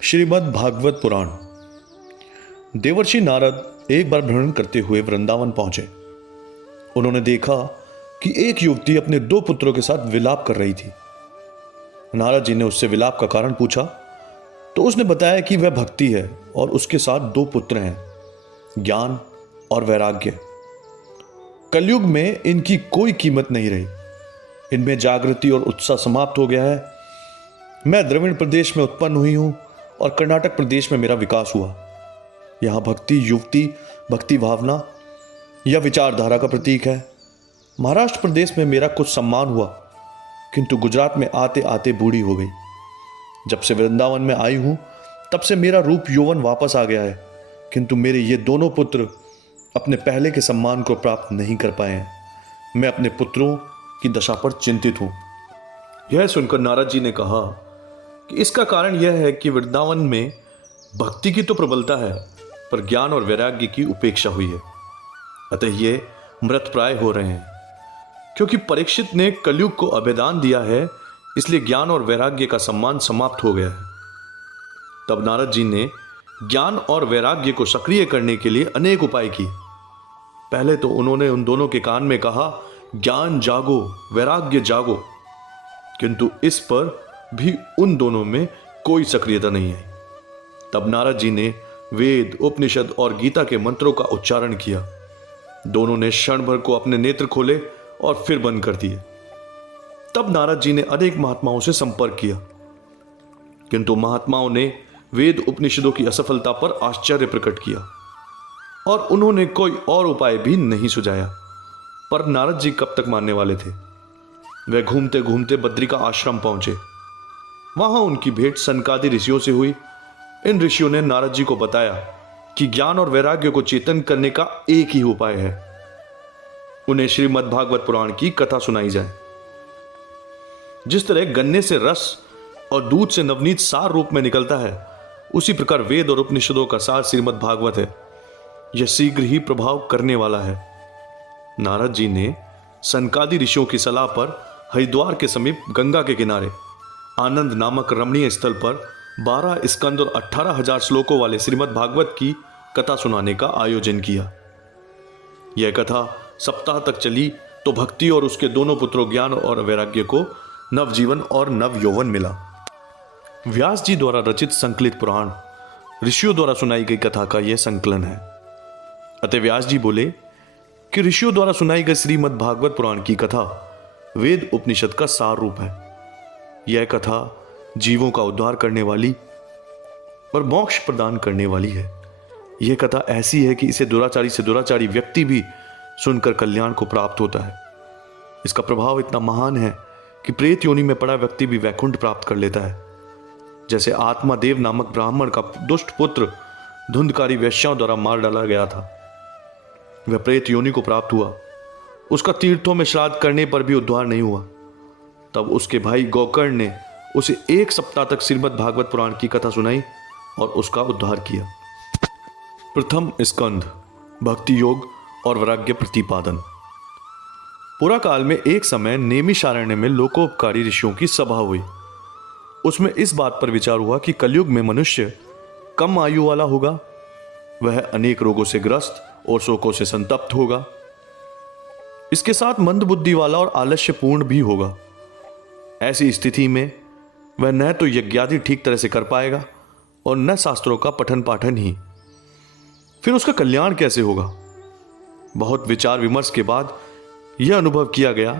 श्रीमद् भागवत पुराण। देवर्षि नारद एक बार भ्रमण करते हुए वृंदावन पहुंचे। उन्होंने देखा कि एक युवती अपने दो पुत्रों के साथ विलाप कर रही थी। नारद जी ने उससे विलाप का कारण पूछा तो उसने बताया कि वह भक्ति है और उसके साथ दो पुत्र हैं, ज्ञान और वैराग्य। कलयुग में इनकी कोई कीमत नहीं रही। इनमें जागृति और उत्साह समाप्त हो गया है। मैं द्रविड़ प्रदेश में उत्पन्न हुई हूं और कर्नाटक प्रदेश में मेरा विकास हुआ। यहां भक्ति युवती, भक्ति भावना या विचारधारा का प्रतीक है। महाराष्ट्र प्रदेश में मेरा कुछ सम्मान हुआ, किंतु गुजरात में आते आते बूढ़ी हो गई। जब से वृंदावन में आई हूं तब से मेरा रूप यौवन वापस आ गया है, किंतु मेरे ये दोनों पुत्र अपने पहले के सम्मान को प्राप्त नहीं कर पाए हैं। मैं अपने पुत्रों की दशा पर चिंतित हूं। यह सुनकर नारद जी ने कहा कि इसका कारण यह है कि वृंदावन में भक्ति की तो प्रबलता है, पर ज्ञान और वैराग्य की उपेक्षा हुई है। अतः ये मृतप्राय हो रहे हैं। क्योंकि परीक्षित ने कलयुग को अभेदान दिया है, इसलिए ज्ञान और वैराग्य का सम्मान समाप्त हो गया है। तब नारद जी ने ज्ञान और वैराग्य को सक्रिय करने के लिए अनेक उपाय किए। पहले तो उन्होंने उन दोनों के कान में कहा, ज्ञान जागो, वैराग्य जागो, किंतु इस पर भी उन दोनों में कोई सक्रियता नहीं है। तब नारद जी ने वेद, उपनिषद और गीता के मंत्रों का उच्चारण किया। दोनों ने क्षण भर को अपने नेत्र खोले और फिर बंद कर दिए। तब नारद जी ने अनेक महात्माओं से संपर्क किया, किंतु महात्माओं ने वेद उपनिषदों की असफलता पर आश्चर्य प्रकट किया और उन्होंने कोई और उपाय भी नहीं सुझाया। पर नारद जी कब तक मानने वाले थे। वे घूमते घूमते बद्री का आश्रम पहुंचे। वहां उनकी भेंट सनकादि ऋषियों से हुई। इन ऋषियों ने नारद जी को बताया कि ज्ञान और वैराग्य को चेतन करने का एक ही उपाय है। उन्हें श्रीमद् भागवत पुराण की कथा सुनाई जाए। जिस तरह गन्ने से रस और दूध से नवनीत सार रूप में निकलता है, उसी प्रकार वेद और उपनिषदों का सार श्रीमद् भागवत है। यह शीघ्र ही प्रभाव करने वाला है। नारद जी ने सनकादि ऋषियों की सलाह पर हरिद्वार के समीप गंगा के किनारे आनंद नामक रमणीय स्थल पर 12 स्कंद और 18,000 श्लोकों वाले श्रीमद् भागवत की कथा सुनाने का आयोजन किया। यह कथा सप्ताह तक चली तो भक्ति और उसके दोनों पुत्रों ज्ञान और वैराग्य को नवजीवन और नव यौवन मिला। व्यास जी द्वारा रचित संकलित पुराण ऋषियों द्वारा सुनाई गई कथा का यह संकलन है। अतः व्यास जी बोले कि ऋषियों द्वारा सुनाई गई श्रीमद् भागवत पुराण की कथा वेद उपनिषद का सार रूप है। यह कथा जीवों का उद्धार करने वाली और मोक्ष प्रदान करने वाली है। यह कथा ऐसी है कि इसे दुराचारी से दुराचारी व्यक्ति भी सुनकर कल्याण को प्राप्त होता है। इसका प्रभाव इतना महान है कि प्रेत योनि में पड़ा व्यक्ति भी वैकुंठ प्राप्त कर लेता है। जैसे आत्मादेव नामक ब्राह्मण का दुष्ट पुत्र धुंधकारी वैश्याओं द्वारा मार डाला गया था, वह प्रेत योनि को प्राप्त हुआ। उसका तीर्थों में श्राद्ध करने पर भी उद्धार नहीं हुआ। तब उसके भाई गोकर्ण ने उसे 1 सप्ताह तक श्रीमद् भागवत पुराण की कथा सुनाई और उसका उद्धार किया। प्रथम स्कंध, भक्ति योग और वैराग्य प्रतिपादन। पुरा काल में एक समय नेमिषारण्य में लोकोपकारी ऋषियों की सभा हुई। उसमें इस बात पर विचार हुआ कि कलयुग में मनुष्य कम आयु वाला होगा, वह अनेक रोगों से ग्रस्त और शोकों से संतप्त होगा। इसके साथ मंद बुद्धि वाला और आलस्यपूर्ण भी होगा। ऐसी स्थिति में वह न तो यज्ञादि ठीक तरह से कर पाएगा और न शास्त्रों का पठन पाठन ही। फिर उसका कल्याण कैसे होगा। बहुत विचार विमर्श के बाद यह अनुभव किया गया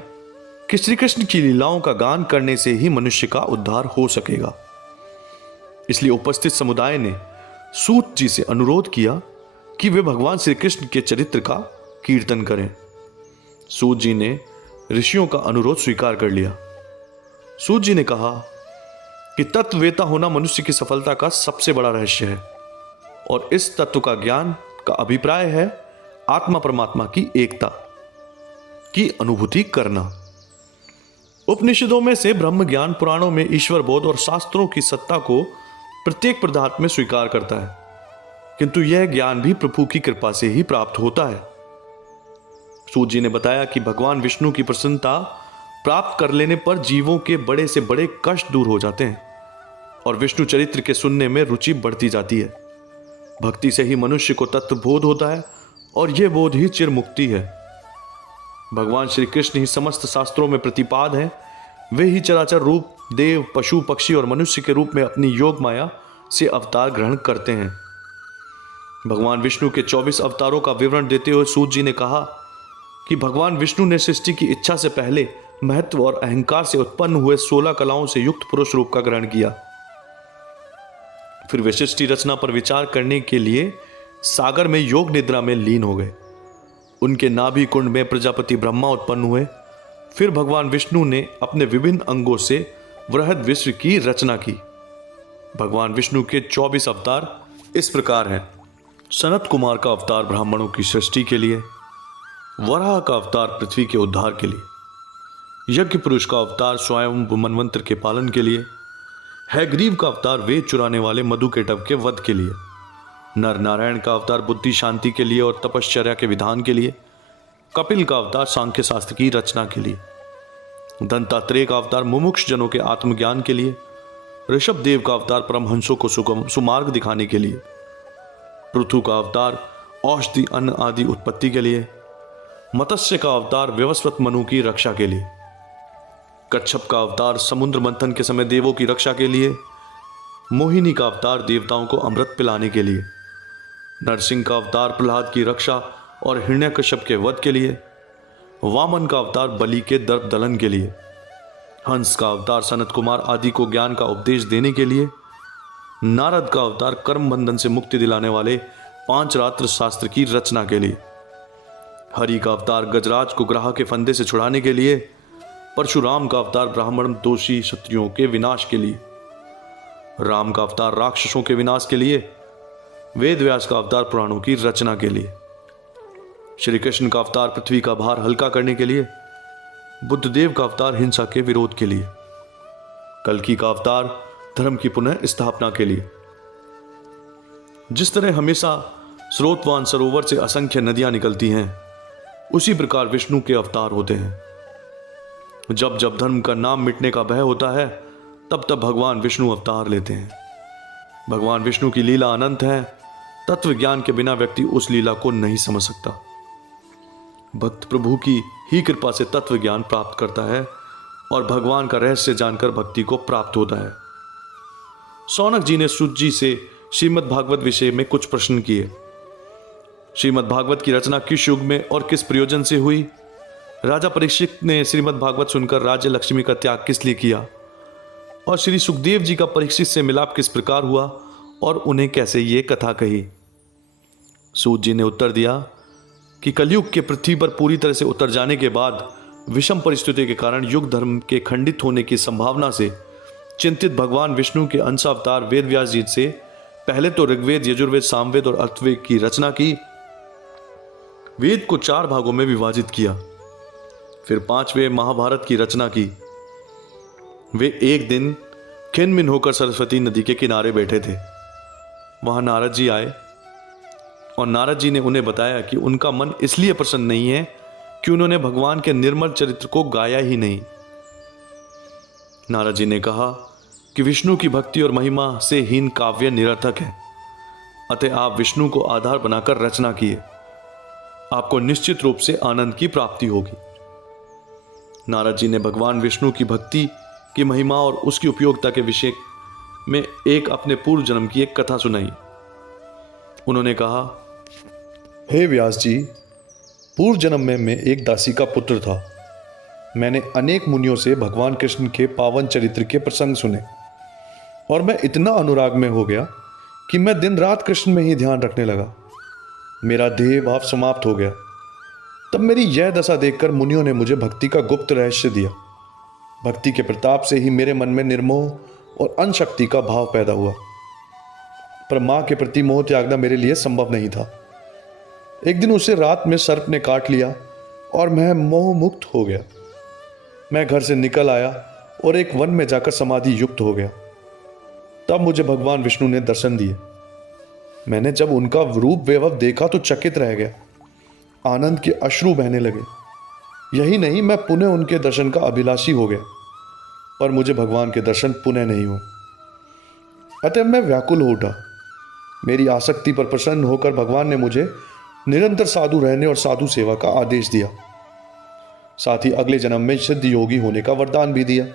कि श्री कृष्ण की लीलाओं का गान करने से ही मनुष्य का उद्धार हो सकेगा। इसलिए उपस्थित समुदाय ने सूत जी से अनुरोध किया कि वे भगवान श्री कृष्ण के चरित्र का कीर्तन करें। सूत जी ने ऋषियों का अनुरोध स्वीकार कर लिया। सूत जी ने कहा कि तत्ववेता होना मनुष्य की सफलता का सबसे बड़ा रहस्य है और इस तत्व का ज्ञान का अभिप्राय है आत्मा परमात्मा की एकता की अनुभूति करना। उपनिषदों में से ब्रह्म ज्ञान, पुराणों में ईश्वर बोध और शास्त्रों की सत्ता को प्रत्येक पदार्थ में स्वीकार करता है, किंतु यह ज्ञान भी प्रभु की कृपा से ही प्राप्त होता है। सूत जी ने बताया कि भगवान विष्णु की प्रसन्नता प्राप्त कर लेने पर जीवों के बड़े से बड़े कष्ट दूर हो जाते हैं और विष्णु चरित्र के सुनने में रुचि बढ़ती जाती है। भक्ति से ही मनुष्य को तत्व बोध होता है और यह बोध ही चिर मुक्ति है। भगवान श्री कृष्ण ही समस्त शास्त्रों में प्रतिपाद हैं। वे ही चराचर रूप देव, पशु, पक्षी और मनुष्य के रूप में अपनी योग माया से अवतार ग्रहण करते हैं। भगवान विष्णु के 24 अवतारों का विवरण देते हुए सूत जी ने कहा कि भगवान विष्णु ने सृष्टि की इच्छा से पहले महत्व और अहंकार से उत्पन्न हुए 16 कलाओं से युक्त पुरुष रूप का ग्रहण किया। फिर वे सृष्टि रचना पर विचार करने के लिए सागर में योग निद्रा में लीन हो गए। उनके नाभि कुंड में प्रजापति ब्रह्मा उत्पन्न हुए। फिर भगवान विष्णु ने अपने विभिन्न अंगों से वृहद विश्व की रचना की। भगवान विष्णु के 24 अवतार इस प्रकार हैं। सनत कुमार का अवतार ब्राह्मणों की सृष्टि के लिए, वराह का अवतार पृथ्वी के उद्धार के लिए, यज्ञ पुरुष का अवतार स्वयं मनवंतर के पालन के लिए, हैग्रीव का अवतार वेद चुराने वाले मधुकेटव के वध के लिए, नर नारायण का अवतार बुद्धि शांति के लिए और तपश्चर्या के विधान के लिए, कपिल का अवतार सांख्य शास्त्र की रचना के लिए, दंतात्रेय का अवतार मुमुक्ष जनों के आत्मज्ञान के लिए, ऋषभ देव का अवतार परमहंसों को सुमार्ग दिखाने के लिए, पृथु का अवतार औषधि अन्न आदि उत्पत्ति के लिए, मत्स्य का अवतार व्यवस्वत मनु की रक्षा के लिए, कच्छप का अवतार समुद्र मंथन के समय देवों की रक्षा के लिए, मोहिनी का अवतार देवताओं को अमृत पिलाने के लिए, नरसिंह का अवतार प्रहलाद की रक्षा और हिरण्यकश्यप के वध के लिए, वामन का अवतार बलि के दर्प दलन के लिए, हंस का अवतार सनत कुमार आदि को ज्ञान का उपदेश देने के लिए, नारद का अवतार कर्म बंधन से मुक्ति दिलाने वाले 5 रात्र शास्त्र की रचना के लिए, हरि का अवतार गजराज को ग्राह के फंदे से छुड़ाने के लिए, परशुराम का अवतार ब्राह्मण दोषी क्षत्रियों के विनाश के लिए, राम का अवतार राक्षसों के विनाश के लिए, वेद व्यास का अवतार पुराणों की रचना के लिए, श्री कृष्ण का अवतार पृथ्वी का भार हल्का करने के लिए, बुद्धदेव का अवतार हिंसा के विरोध के लिए, कल्कि का अवतार धर्म की पुनः स्थापना के लिए। जिस तरह हमेशा स्रोतवान सरोवर से असंख्य नदियां निकलती हैं, उसी प्रकार विष्णु के अवतार होते हैं। जब जब धर्म का नाम मिटने का भय होता है, तब तब भगवान विष्णु अवतार लेते हैं। भगवान विष्णु की लीला अनंत है। तत्व ज्ञान के बिना व्यक्ति उस लीला को नहीं समझ सकता। भक्त प्रभु की ही कृपा से तत्व ज्ञान प्राप्त करता है और भगवान का रहस्य जानकर भक्ति को प्राप्त होता है। सौनक जी ने सूत जी से श्रीमद् भागवत विषय में कुछ प्रश्न किए। श्रीमद् भागवत की रचना किस युग में और किस प्रयोजन से हुई? राजा परीक्षित ने श्रीमद् भागवत सुनकर राज्य लक्ष्मी का त्याग किस लिए किया? और श्री सुखदेव जी का परीक्षित से मिलाप किस प्रकार हुआ और उन्हें कैसे ये कथा कही? सूत जी ने उत्तर दिया कि कलयुग के पृथ्वी पर पूरी तरह से उतर जाने के बाद विषम परिस्थिति के कारण युग धर्म के खंडित होने की संभावना से चिंतित भगवान विष्णु के अंशावतार वेद व्यास जी से पहले तो ऋग्वेद, यजुर्वेद, सामवेद और अर्थवेद की रचना की। वेद को 4 भागों में विभाजित किया। फिर 5वें महाभारत की रचना की। वे एक दिन खिनमिन होकर सरस्वती नदी के किनारे बैठे थे। वहां नारद जी आए और नारद जी ने उन्हें बताया कि उनका मन इसलिए प्रसन्न नहीं है कि उन्होंने भगवान के निर्मल चरित्र को गाया ही नहीं। नारद जी ने कहा कि विष्णु की भक्ति और महिमा से हीन काव्य निरर्थक है, अतः आप विष्णु को आधार बनाकर रचना किए। आपको निश्चित रूप से आनंद की प्राप्ति होगी। नारद जी ने भगवान विष्णु की भक्ति की महिमा और उसकी उपयोगिता के विषय में एक अपने पूर्व जन्म की एक कथा सुनाई। उन्होंने कहा, हे व्यास जी, पूर्व जन्म में मैं एक दासी का पुत्र था। मैंने अनेक मुनियों से भगवान कृष्ण के पावन चरित्र के प्रसंग सुने और मैं इतना अनुराग में हो गया कि मैं दिन रात कृष्ण में ही ध्यान रखने लगा। मेरा देह भाव समाप्त हो गया। तब मेरी यह दशा देखकर मुनियों ने मुझे भक्ति का गुप्त रहस्य दिया। भक्ति के प्रताप से ही मेरे मन में निर्मोह और अनशक्ति का भाव पैदा हुआ, पर मां के प्रति मोह त्यागना मेरे लिए संभव नहीं था। एक दिन उसे रात में सर्प ने काट लिया और मैं मोह मुक्त हो गया। मैं घर से निकल आया और एक वन में जाकर समाधि युक्त हो गया। तब मुझे भगवान विष्णु ने दर्शन दिए। मैंने जब उनका रूप वैभव देखा तो चकित रह गया। आनंद के अश्रु बहने लगे। यही नहीं, मैं पुनः उनके दर्शन का अभिलाषी हो गया, पर मुझे भगवान के दर्शन पुनः नहीं हुए। अतः मैं व्याकुल हो उठा। मेरी आसक्ति पर प्रसन्न होकर भगवान ने मुझे निरंतर साधु रहने और साधु सेवा का आदेश दिया। साथ ही अगले जन्म में सिद्ध योगी होने का वरदान भी दिया।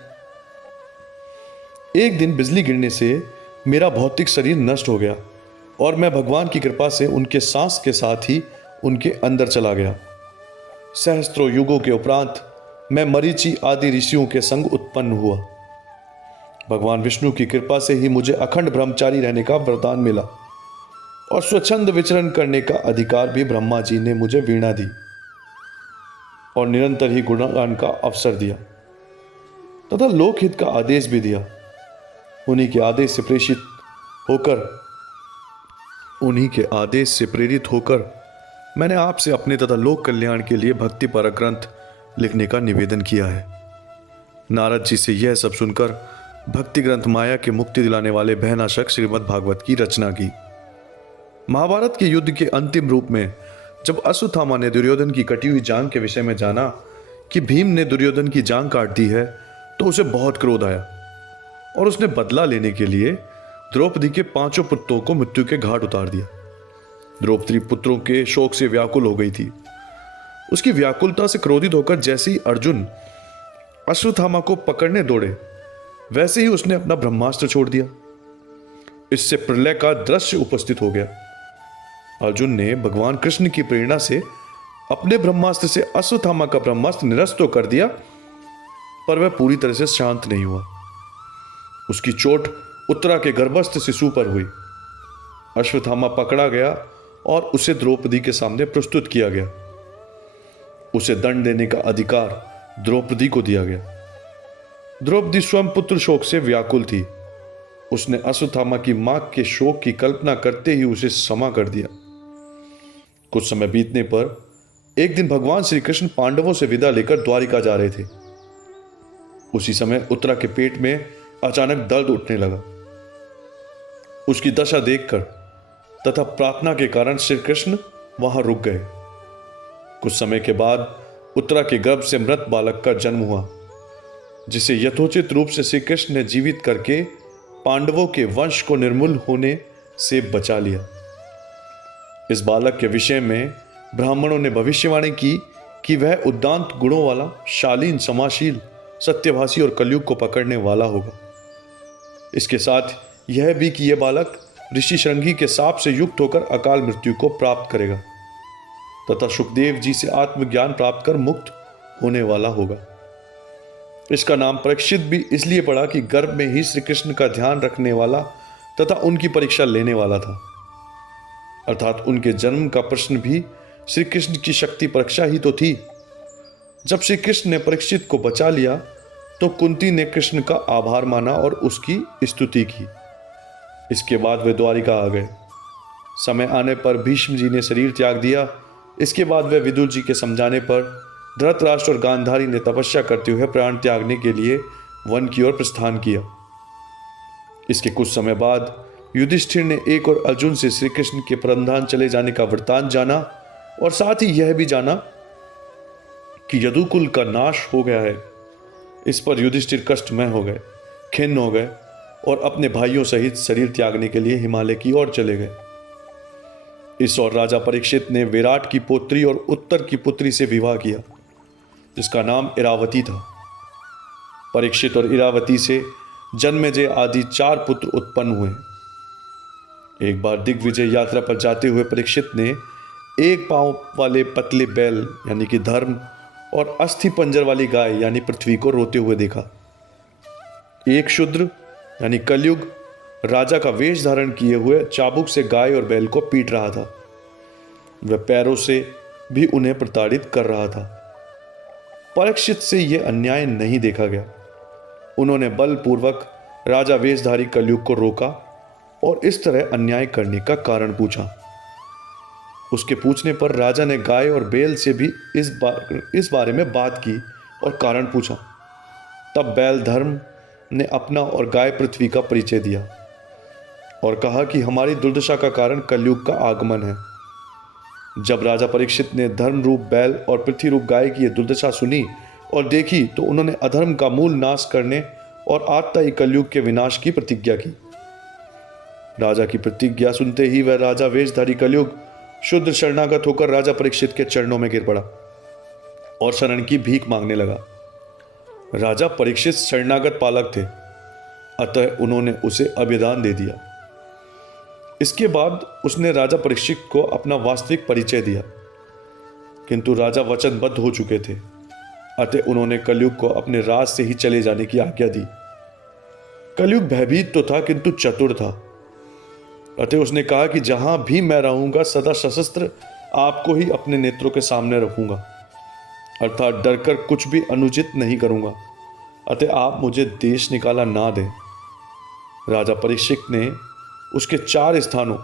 एक दिन बिजली गिरने से मेरा भौतिक शरीर नष्ट हो गया और मैं भगवान की कृपा से उनके सांस के साथ ही उनके अंदर चला गया। सहस्त्रों युगों के उपरांत मैं मरीचि आदि ऋषियों के संग उत्पन्न हुआ। भगवान विष्णु की कृपा से ही मुझे अखंड ब्रह्मचारी रहने का वरदान मिला और स्वच्छंद विचरण करने का अधिकार भी ब्रह्मा जी ने मुझे वीणा दी और निरंतर ही गुणगान का अवसर दिया तथा लोकहित का आदेश भी दिया। उन्हीं के आदेश से प्रेरित होकर मैंने आपसे अपने तथा लोक कल्याण के लिए भक्ति पर ग्रंथ लिखने का निवेदन किया है। नारद जी से यह सब सुनकर भक्ति ग्रंथ माया के मुक्ति दिलाने वाले भयनाशक श्रीमद् भागवत की रचना की। महाभारत के युद्ध के अंतिम रूप में जब अश्वत्थामा ने दुर्योधन की कटी हुई जांघ के विषय में जाना कि भीम ने दुर्योधन की जांघ काट दी है, तो उसे बहुत क्रोध आया और उसने बदला लेने के लिए द्रौपदी के 5 पुत्रों को मृत्यु के घाट उतार दिया। द्रौपदी पुत्रों के शोक से व्याकुल हो गई थी। उसकी व्याकुलता से क्रोधित होकर जैसे ही अर्जुन अश्वत्थामा को पकड़ने दौड़े, वैसे ही उसने अपना ब्रह्मास्त्र छोड़ दिया। इससे प्रलय का दृश्य उपस्थित हो गया। अर्जुन ने भगवान कृष्ण की प्रेरणा से अपने ब्रह्मास्त्र से अश्वत्थामा का ब्रह्मास्त्र निरस्त तो कर दिया, पर वह पूरी तरह से शांत नहीं हुआ। उसकी चोट उत्तरा के गर्भस्थ शिशु पर हुई। अश्वत्थामा पकड़ा गया और उसे द्रौपदी के सामने प्रस्तुत किया गया। उसे दंड देने का अधिकार द्रौपदी को दिया गया। द्रौपदी स्वयं पुत्र शोक से व्याकुल थी। उसने अश्वत्थामा की मां के शोक की कल्पना करते ही उसे क्षमा कर दिया। कुछ समय बीतने पर एक दिन भगवान श्री कृष्ण पांडवों से विदा लेकर द्वारिका जा रहे थे। उसी समय उत्तरा के पेट में अचानक दर्द उठने लगा। उसकी दशा देखकर तथा प्रार्थना के कारण श्री कृष्ण वहां रुक गए। कुछ समय के बाद उत्तरा के गर्भ से मृत बालक का जन्म हुआ, जिसे यथोचित रूप से श्री कृष्ण ने जीवित करके पांडवों के वंश को निर्मूल होने से बचा लिया। इस बालक के विषय में ब्राह्मणों ने भविष्यवाणी की कि वह उद्दांत गुणों वाला, शालीन, समाशील, सत्यभाषी और कलयुग को पकड़ने वाला होगा। इसके साथ यह भी कि यह बालक ऋषि श्रृंगी के शाप से युक्त होकर अकाल मृत्यु को प्राप्त करेगा तथा सुखदेव जी से आत्मज्ञान प्राप्त कर मुक्त होने वाला होगा। इसका नाम परीक्षित भी इसलिए पड़ा कि गर्भ में ही श्री कृष्ण का ध्यान रखने वाला तथा उनकी परीक्षा लेने वाला था। अर्थात उनके जन्म का प्रश्न भी श्री कृष्ण की शक्ति परीक्षा ही तो थी। जब श्री कृष्ण ने परीक्षित को बचा लिया तो कुंती ने कृष्ण का आभार माना और उसकी स्तुति की। इसके बाद वे द्वारिका आ गए। समय आने पर भीष्म जी ने शरीर त्याग दिया। इसके बाद वे विदुर जी के समझाने पर धृतराष्ट्र और गांधारी ने तपस्या करते हुए प्राण त्यागने के लिए वन की ओर प्रस्थान किया। इसके कुछ समय बाद युधिष्ठिर ने एक और अर्जुन से श्री कृष्ण के परमधाम चले जाने का वृत्तांत जाना और साथ ही यह भी जाना कि यदुकुल का नाश हो गया है। इस पर युधिष्ठिर कष्टमय हो गए, खिन्न हो गए और अपने भाइयों सहित शरीर त्यागने के लिए हिमालय की ओर चले गए। इस और राजा परीक्षित ने विराट की पुत्री और उत्तर की पुत्री से विवाह किया, जिसका नाम इरावती था। परीक्षित और इरावती से जन्मेजय आदि 4 पुत्र उत्पन्न हुए। एक बार दिग्विजय यात्रा पर जाते हुए परीक्षित ने एक पांव वाले पतले बैल यानी कि धर्म और अस्थि पंजर वाली गाय यानी पृथ्वी को रोते हुए देखा। एक शूद्र यानी कलयुग राजा का वेश धारण किए हुए चाबुक से गाय और बैल को पीट रहा था। वह पैरों से भी उन्हें प्रताड़ित कर रहा था। परीक्षित से यह अन्याय नहीं देखा गया। उन्होंने बलपूर्वक राजा वेशधारी कलयुग को रोका और इस तरह अन्याय करने का कारण पूछा। उसके पूछने पर राजा ने गाय और बैल से भी इस बारे में बात की और कारण पूछा। तब बैल धर्म ने अपना और गाय पृथ्वी का परिचय दिया और कहा कि हमारी दुर्दशा का कारण कलयुग का आगमन है। जब राजा परीक्षित ने धर्म रूप बैल और पृथ्वी रूप गाय की यह दुर्दशा सुनी और देखी तो उन्होंने अधर्म का मूल नाश करने और आत्ताई कलयुग के विनाश की प्रतिज्ञा की। राजा की प्रतिज्ञा सुनते ही वह राजा वेशधारी कलयुग शुद्ध शरणागत होकर राजा परीक्षित के चरणों में गिर पड़ा और शरण की भीख मांगने लगा। राजा परीक्षित शरणागत पालक थे, अतः उन्होंने उसे अभिदान दे दिया। इसके बाद उसने राजा परीक्षित को अपना वास्तविक परिचय दिया, किंतु राजा वचनबद्ध हो चुके थे, अतः उन्होंने कलयुग को अपने राज से ही चले जाने की आज्ञा दी। कलयुग भयभीत तो था किंतु चतुर था, अतः उसने कहा कि जहां भी मैं रहूंगा सदा सशस्त्र आपको ही अपने नेत्रों के सामने रखूंगा, अर्थात डरकर कुछ भी अनुचित नहीं करूंगा, अतः आप मुझे देश निकाला ना दें। राजा परीक्षित ने उसके 4 स्थानों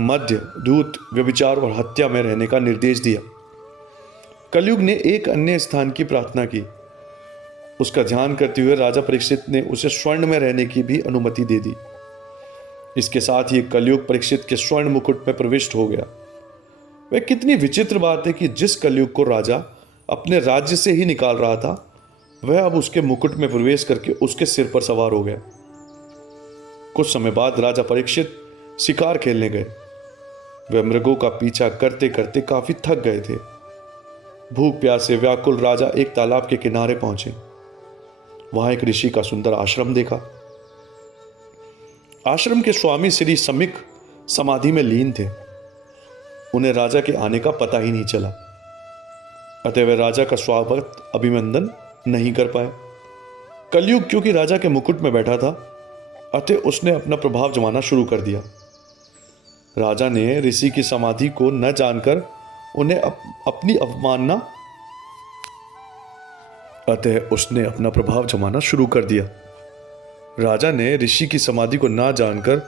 मध्य, दूत, व्यभिचार और हत्या में रहने का निर्देश दिया। कलयुग ने एक अन्य स्थान की प्रार्थना की। उसका ध्यान करते हुए राजा परीक्षित ने उसे स्वर्ण में रहने की भी अनुमति दे दी। इसके साथ ही कलयुग परीक्षित के स्वर्ण मुकुट में प्रविष्ट हो गया। वह कितनी विचित्र बात है कि जिस कलयुग को राजा अपने राज्य से ही निकाल रहा था, वह अब उसके मुकुट में प्रवेश करके उसके सिर पर सवार हो गया। कुछ समय बाद राजा परीक्षित शिकार खेलने गए। वह मृगों का पीछा करते करते काफी थक गए थे। भूख प्यास से व्याकुल राजा एक तालाब के किनारे पहुंचे। वहां एक ऋषि का सुंदर आश्रम देखा। आश्रम के स्वामी श्री समिक समाधि में लीन थे। उन्हें राजा के आने का पता ही नहीं चला, अतः वे राजा का स्वागत अभिनंदन नहीं कर पाए। कलयुग क्योंकि राजा के मुकुट में बैठा था, अतः उसने अपना प्रभाव जमाना शुरू कर दिया। राजा ने ऋषि की समाधि को न जानकर उन्हें अपनी अवमानना अतः उसने अपना प्रभाव जमाना शुरू कर दिया। राजा ने ऋषि की समाधि को ना जानकर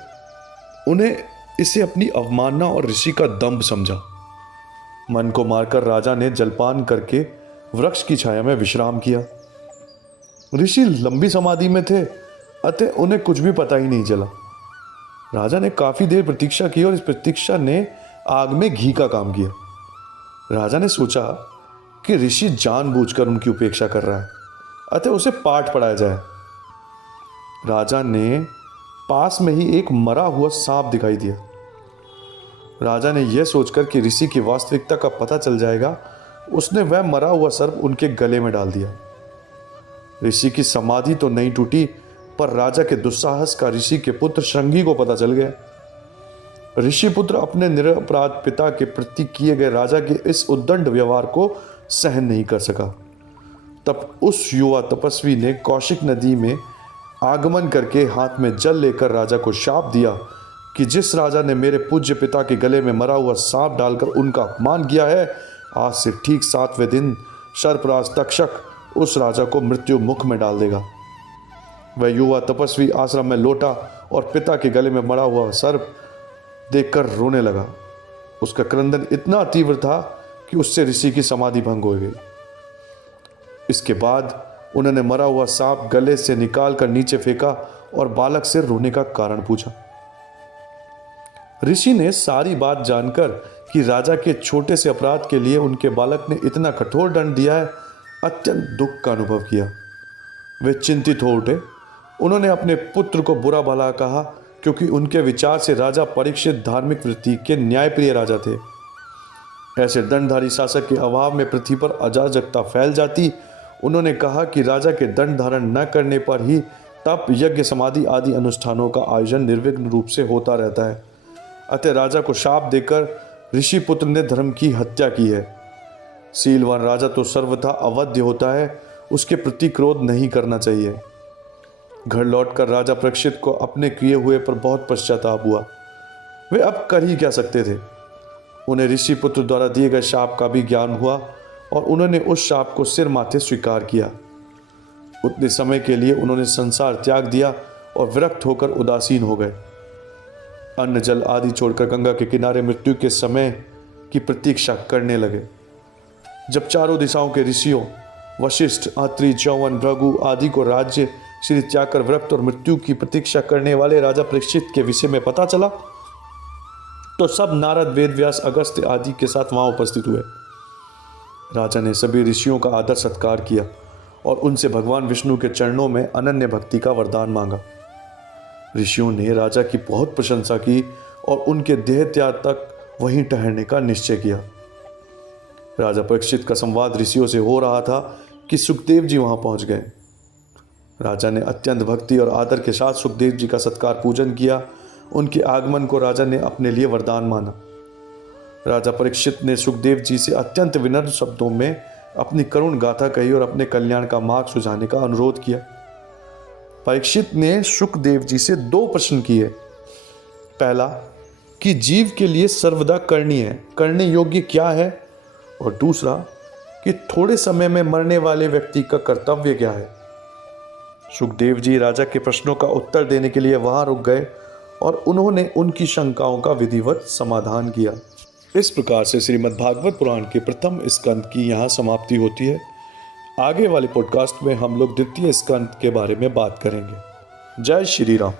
उन्हें इसे अपनी अवमानना और ऋषि का दंभ समझा। मन को मारकर राजा ने जलपान करके वृक्ष की छाया में विश्राम किया। ऋषि लंबी समाधि में थे, अतः उन्हें कुछ भी पता ही नहीं चला। राजा ने काफी देर प्रतीक्षा की और इस प्रतीक्षा ने आग में घी का काम किया। राजा ने सोचा कि ऋषि जानबूझकर उनकी उपेक्षा कर रहा है, अतः उसे पाठ पढ़ाया जाए। राजा ने पास में ही एक मरा हुआ सांप दिखाई दिया। राजा ने यह सोचकर कि ऋषि की वास्तविकता का पता चल जाएगा, उसने वह मरा हुआ सर्प उनके गले में डाल दिया। ऋषि की समाधि तो नहीं टूटी, पर राजा के दुस्साहस का ऋषि के पुत्र श्रृंगी को पता चल गया। ऋषि पुत्र अपने निरपराध पिता के प्रति किए गए राजा के इस उद्दंड व्यवहार को सहन नहीं कर सका। तब उस युवा तपस्वी ने कौशिक नदी में आगमन करके हाथ में जल लेकर राजा को शाप दिया कि जिस राजा ने मेरे पूज्य पिता के गले में मरा हुआ सांप डालकर उनका अपमान किया है, आज से ठीक 7वें दिन सर्पराज तक्षक उस राजा को मृत्यु मुख में डाल देगा। वह युवा तपस्वी आश्रम में लौटा और पिता के गले में मरा हुआ सर्प देखकर रोने लगा। उसका क्रंदन इतना तीव्र था कि उससे ऋषि की समाधि भंग हो गई। इसके बाद उन्होंने मरा हुआ सांप गले से निकालकर नीचे फेंका और बालक से रोने का कारण पूछा। ऋषि ने सारी बात जानकर कि राजा के छोटे से अपराध के लिए उनके बालक ने इतना कठोर दंड दिया है, अत्यंत दुख का अनुभव किया। वे चिंतित हो उठे। उन्होंने अपने पुत्र को बुरा भला कहा, क्योंकि उनके विचार से राजा परीक्षित धार्मिक वृत्ति के न्यायप्रिय राजा थे। ऐसे दंडधारी शासक के अभाव में पृथ्वी पर अराजकता फैल जाती। उन्होंने कहा कि राजा के दंड धारण न करने पर ही तप, यज्ञ, समाधि आदि अनुष्ठानों का आयोजन निर्विघ्न रूप से होता रहता है। अतः राजा को शाप देकर ऋषि पुत्र ने धर्म की हत्या की है। शीलवान राजा तो सर्वथा अवध्य होता है, उसके प्रति क्रोध नहीं करना चाहिए। घर लौटकर राजा परीक्षित को अपने किए हुए पर बहुत पश्चाताप हुआ। वे अब कर ही क्या सकते थे। उन्हें ऋषि पुत्र द्वारा दिए गए शाप का भी ज्ञान हुआ और उन्होंने उस शाप को सिर माथे स्वीकार किया। उतने समय के लिए उन्होंने संसार त्याग दिया और विरक्त होकर उदासीन हो गए। अन्न जल आदि छोड़कर गंगा के किनारे मृत्यु के समय की प्रतीक्षा करने लगे। जब चारों दिशाओं के ऋषियों वशिष्ठ, अत्रि, चौवन, भृगु आदि को राज्य श्री त्याग कर विरक्त और मृत्यु की प्रतीक्षा करने वाले राजा परीक्षित के विषय में पता चला, तो सब नारद, वेदव्यास, अगस्त्य आदि के साथ वहां उपस्थित हुए। राजा ने सभी ऋषियों का आदर सत्कार किया और उनसे भगवान विष्णु के चरणों में अनन्य भक्ति का वरदान मांगा। ऋषियों ने राजा की बहुत प्रशंसा की और उनके देह त्याग तक वहीं ठहरने का निश्चय किया। राजा परीक्षित का संवाद ऋषियों से हो रहा था कि सुखदेव जी वहां पहुंच गए। राजा ने अत्यंत भक्ति और आदर के साथ सुखदेव जी का सत्कार पूजन किया। उनके आगमन को राजा ने अपने लिए वरदान माना। राजा परीक्षित ने सुखदेव जी से अत्यंत विनम्र शब्दों में अपनी करुण गाथा कही और अपने कल्याण का मार्ग सुझाने का अनुरोध किया। परीक्षित ने सुखदेव जी से 2 प्रश्न किए। पहला, कि जीव के लिए सर्वदा करने योग्य क्या है, और दूसरा कि थोड़े समय में मरने वाले व्यक्ति का कर्तव्य क्या है। सुखदेव जी राजा के प्रश्नों का उत्तर देने के लिए वहां रुक गए और उन्होंने उनकी शंकाओं का विधिवत समाधान किया। इस प्रकार से श्रीमद् भागवत पुराण के प्रथम स्कंद की यहाँ समाप्ति होती है। आगे वाले पॉडकास्ट में हम लोग द्वितीय स्कंद के बारे में बात करेंगे। जय श्री राम।